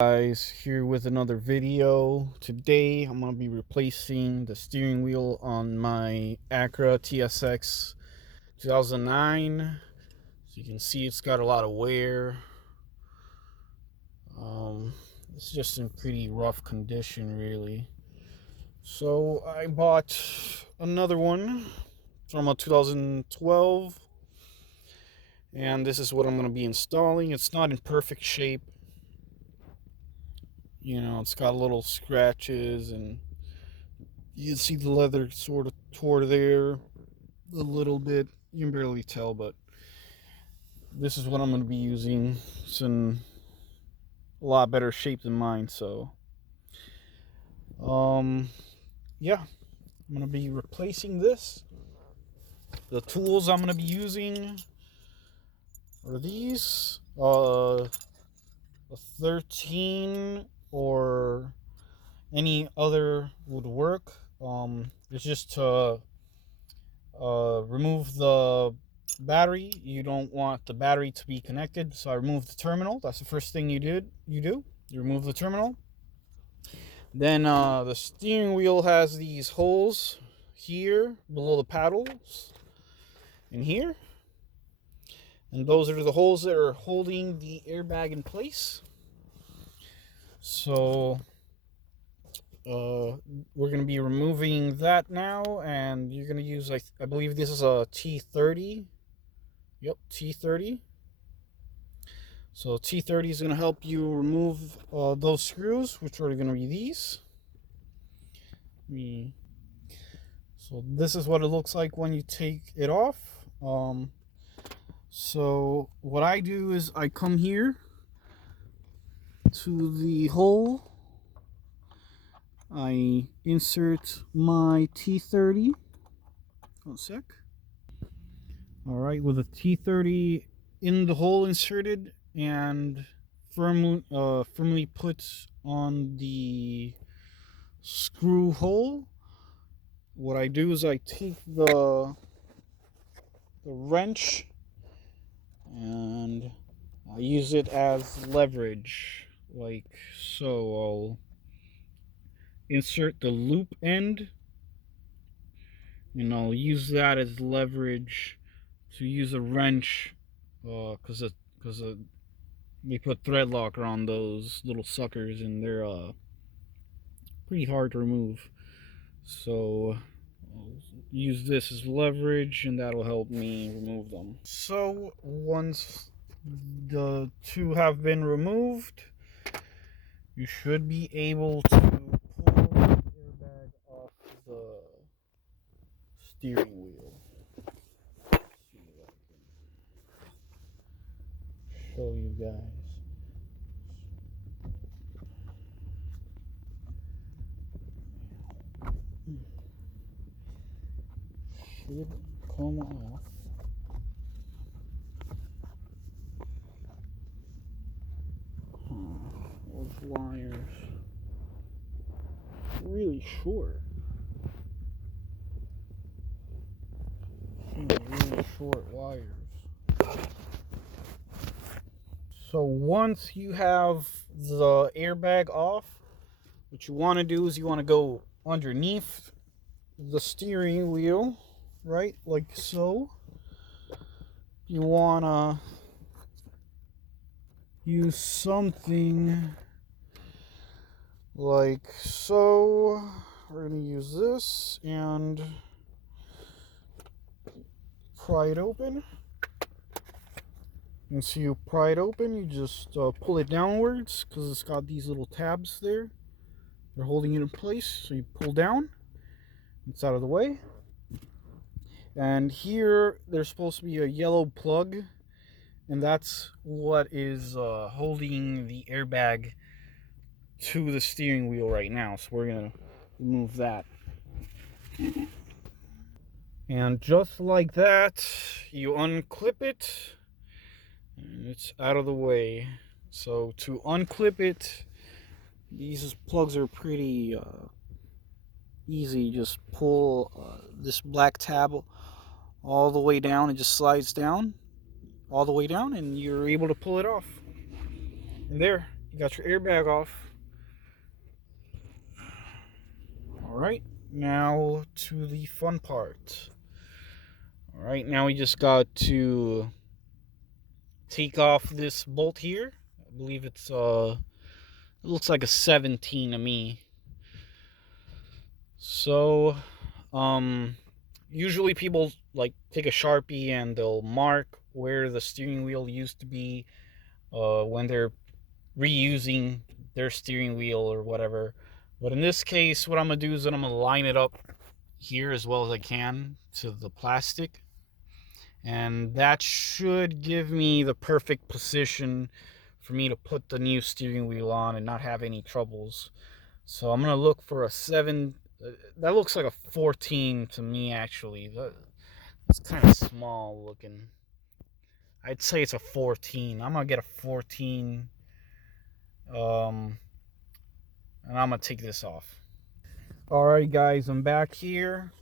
Guys, here with another video. Today I'm going to be replacing the steering wheel on my Acura TSX 2009. So you can see it's got a lot of wear. It's just in pretty rough condition, really. So I bought another one from a 2012, and this is what I'm going to be installing. It's not in perfect shape. You know, it's got little scratches, and you can see the leather sort of tore there a little bit. You can barely tell, but this is what I'm going to be using. It's in a lot better shape than mine, so yeah, I'm going to be replacing this. The tools I'm going to be using are these. A 13 or any other would work. It's just to remove the battery. You don't want the battery to be connected, so I removed the terminal. That's the first thing you do. You remove the terminal. Then the steering wheel has these holes here below the paddles and here, and those are the holes that are holding the airbag in place. So we're going to be removing that now, and you're going to use, I believe this is a T30. Yep, T30. So T30 is going to help you remove those screws, which are going to be these. So this is what it looks like when you take it off. So what I do is I come here to the hole. I insert my T30. One sec. Alright, with the T30 in the hole inserted and firmly put on the screw hole, what I do is I take the wrench and I use it as leverage, like so. I'll insert the loop end and I'll use that as leverage to use a wrench, because they put thread locker on those little suckers, and they're pretty hard to remove. So I'll use this as leverage, and that'll help me remove them. So once the two have been removed, you should be able to pull the airbag off the steering wheel. Show you guys. Should come off. Those wires really short. Really short wires. So once you have the airbag off, what you want to do is you want to go underneath the steering wheel, right? Like so. You want to use something like so. We're going to use this and pry it open. And so you pry it open, you just pull it downwards because it's got these little tabs there. They're holding it in place. So you pull down, it's out of the way. And here there's supposed to be a yellow plug, and that's what is holding the airbag to the steering wheel right now. So we're going to remove that. And just like that, you unclip it, and it's out of the way. So to unclip it, these plugs are pretty easy. Just pull this black tab all the way down. It just slides down all the way down, and you're able to pull it off. And there, You got your airbag off. Alright, now to the fun part. Alright, now we just got to take off this bolt here. I believe it's it looks like a 17 to me. So usually people like take a Sharpie and they'll mark where the steering wheel used to be when they're reusing their steering wheel or whatever. But in this case, what I'm gonna do is that I'm gonna line it up here as well as I can to the plastic, and that should give me the perfect position for me to put the new steering wheel on and not have any troubles. So I'm gonna look for a 7. That looks like a 14 to me, actually. That's kind of small looking. I'd say it's a 14. I'm gonna get a 14. And I'm gonna take this off. Alright guys, I'm back here.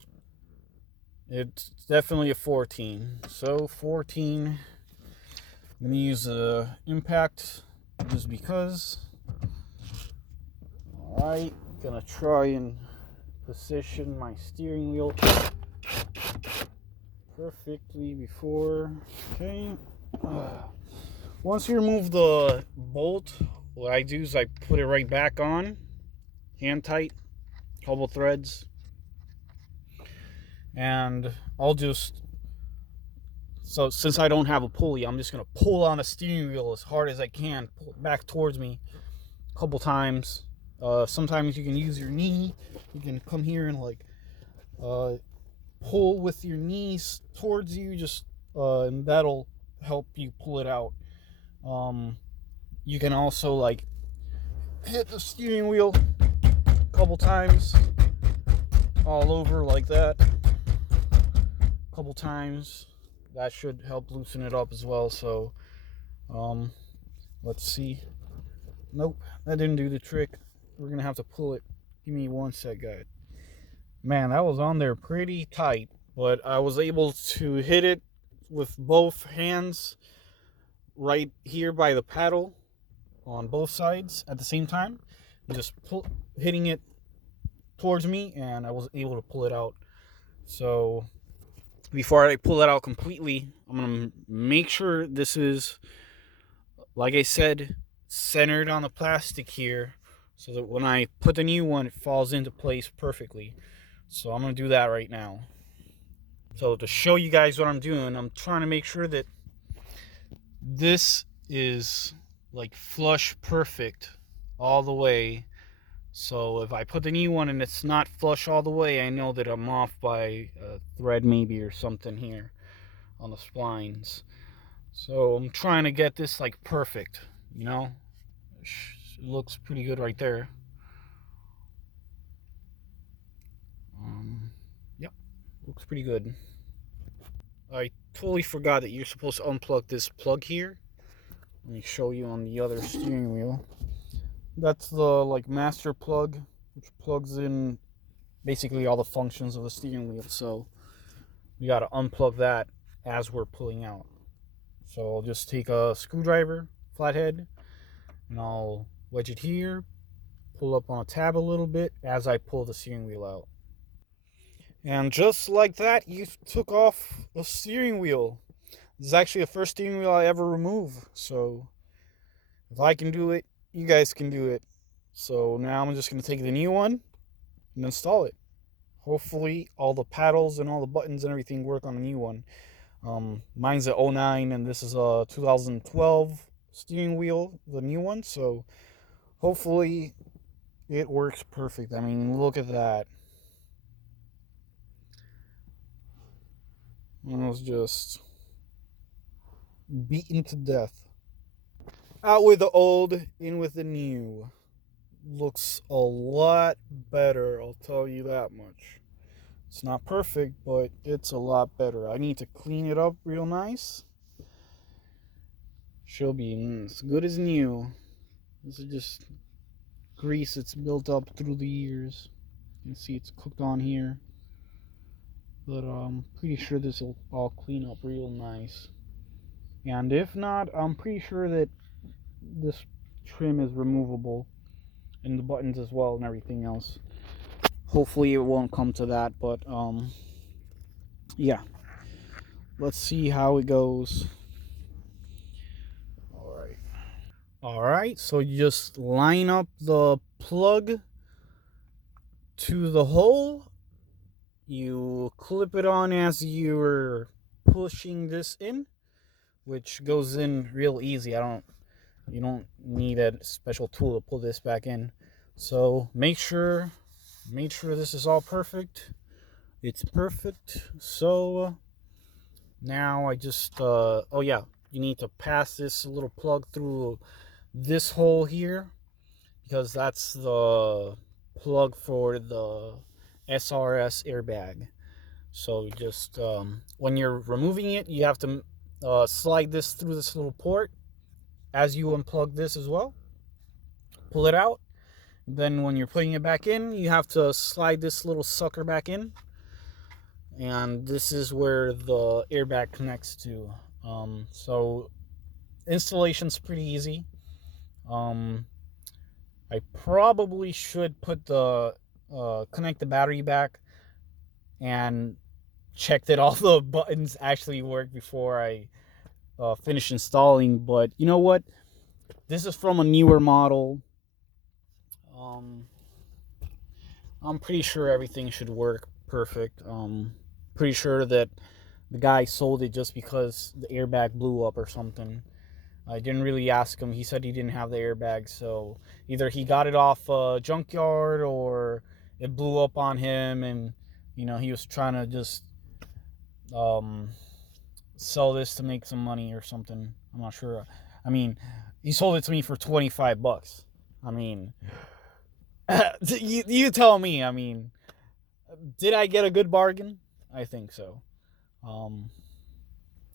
It's definitely a 14. So 14. I'm gonna use a impact just because. Alright, gonna try and position my steering wheel perfectly before. Okay. Once you remove the bolt, what I do is I put it right back on, hand tight, couple threads, and I'll just, so since I don't have a pulley, I'm just gonna pull on the steering wheel as hard as I can, pull it back towards me a couple times. Sometimes you can use your knee. You can come here and like pull with your knees towards you, just and that'll help you pull it out. You can also like hit the steering wheel a couple times all over like that, a couple times. That should help loosen it up as well. So let's see. Nope, that didn't do the trick. We're gonna have to pull it. Give me one sec, guys. Man, that was on there pretty tight, but I was able to hit it with both hands right here by the paddle on both sides at the same time, just hitting it towards me, and I was able to pull it out. So before I pull it out completely, I'm gonna make sure this is, like I said, centered on the plastic here, so that when I put the new one, it falls into place perfectly. So I'm gonna do that right now. So to show you guys what I'm doing, I'm trying to make sure that this is like flush perfect all the way. So if I put the new one and it's not flush all the way, I know that I'm off by a thread maybe or something here on the splines. So I'm trying to get this like perfect, you know? It looks pretty good right there. Yep, looks pretty good. I totally forgot that you're supposed to unplug this plug here. Let me show you on the other steering wheel. That's the like master plug, which plugs in basically all the functions of the steering wheel. So we got to unplug that as we're pulling out. So I'll just take a screwdriver, flathead, and I'll wedge it here, pull up on a tab a little bit as I pull the steering wheel out. And just like that, you took off the steering wheel. This is actually the first steering wheel I ever remove. So if I can do it, you guys can do it. So now I'm just going to take the new one and install it. Hopefully all the paddles and all the buttons and everything work on the new one. Mine's a 09 and this is a 2012 steering wheel, the new one. So hopefully it works perfect. I mean, look at that. It was just beaten to death. Out with the old, in with the new. Looks a lot better, I'll tell you that much. It's not perfect, but it's a lot better. I need to clean it up real nice. She'll be as good as new. This is just grease that's built up through the years. You can see it's cooked on here. But I'm pretty sure this will all clean up real nice. And if not, I'm pretty sure that this trim is removable, and the buttons as well and everything else. Hopefully it won't come to that, but yeah, let's see how it goes. All right, so you just line up the plug to the hole. You clip it on as you're pushing this in, which goes in real easy. You don't need a special tool to pull this back in. So make sure this is all perfect. It's perfect. So now I just oh yeah, you need to pass this little plug through this hole here, because that's the plug for the SRS airbag. So just when you're removing it, you have to slide this through this little port as you unplug this as well. Pull it out. Then when you're putting it back in, you have to slide this little sucker back in. And this is where the airbag connects to. So installation's pretty easy. I probably should put the connect the battery back and check that all the buttons actually work before I finish installing. But you know what? This is from a newer model. I'm pretty sure everything should work perfect. Pretty sure that the guy sold it just because the airbag blew up or something. I didn't really ask him. He said he didn't have the airbag, so either he got it off a junkyard or it blew up on him, and he was trying to just sell this to make some money or something. I'm not sure. I mean, he sold it to me for $25. I mean, you tell me. I mean, did I get a good bargain? I think so.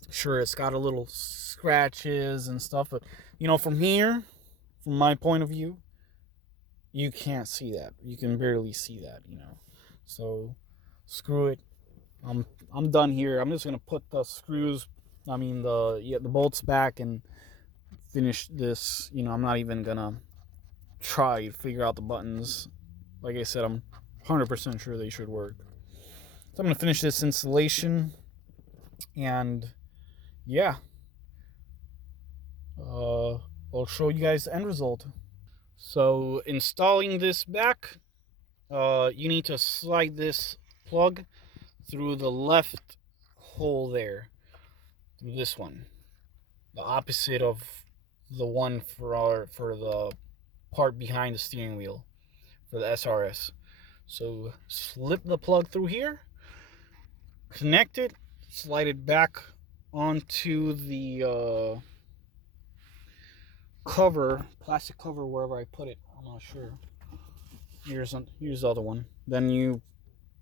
Sure, it's got a little scratches and stuff, but from here, from my point of view, you can't see that. You can barely see that. So screw it. I'm done here. I'm just gonna put the screws. I mean the bolts back and finish this. I'm not even gonna try to figure out the buttons. Like I said, I'm 100% sure they should work. So I'm gonna finish this installation, and yeah, I'll show you guys the end result. So installing this back, you need to slide this plug through the left hole there, through this one, the opposite of the one for the part behind the steering wheel for the SRS. So slip the plug through here, connect it, slide it back onto the cover, plastic cover, wherever I put it. I'm not sure. Here's the other one. Then you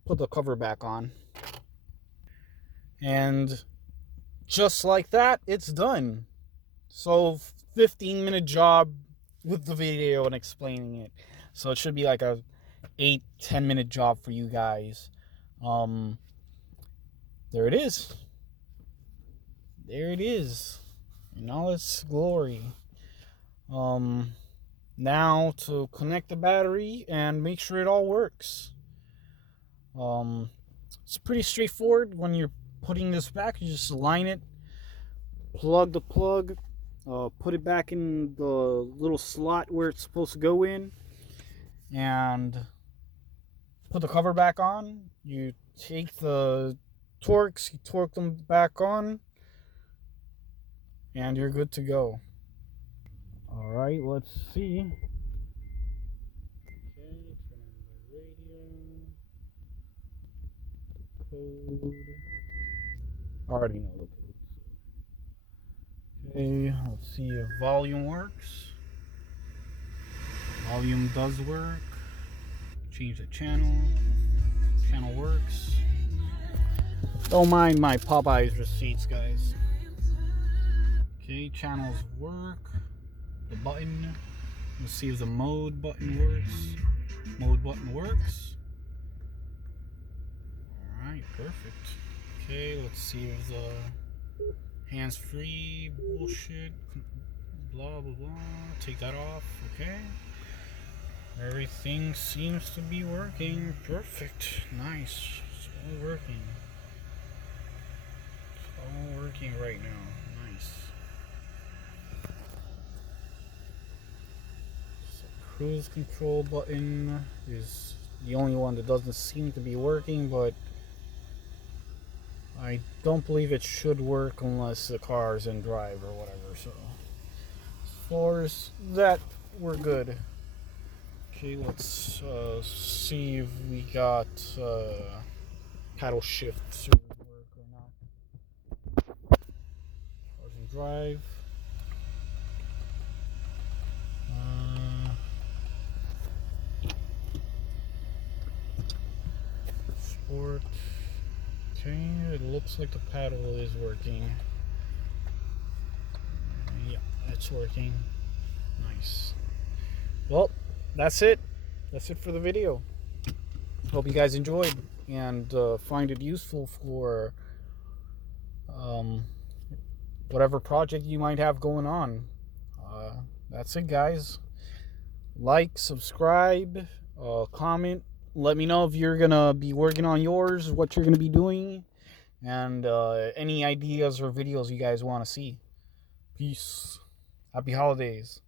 put the cover back on, and just like that, it's done. So 15-minute job with the video and explaining it. So it should be like a 8-10 minute job for you guys. There it is. There it is in all its glory. Now to connect the battery and make sure it all works. It's pretty straightforward. When you're putting this back, you just line it, plug the plug, put it back in the little slot where it's supposed to go in, and put the cover back on. You take the Torx, you torque them back on, and you're good to go. All right, let's see. Okay, turn on the radio. Code. I already know the code. Okay, let's see if volume works. Volume does work. Change the channel. Channel works. Don't mind my Popeyes receipts, guys. Okay, channels work. The button. Let's see if the mode button works. Mode button works. Alright, perfect. Okay, let's see if the hands-free bullshit blah blah blah. Take that off. Okay. Everything seems to be working. Perfect. Nice. It's all working. It's all working right now. Nice. So cruise control button is the only one that doesn't seem to be working, but I don't believe it should work unless the car is in drive or whatever. So as far as that, we're good. Okay, let's see if we got paddle shifts or work or not. Cars in drive. Sport. Okay, it looks like the paddle is working. Yeah, it's working. Nice. Well, that's it. That's it for the video. Hope you guys enjoyed and find it useful for um, whatever project you might have going on. That's it, guys. Like, subscribe, comment. Let me know if you're going to be working on yours, what you're going to be doing, and any ideas or videos you guys want to see. Peace. Happy holidays.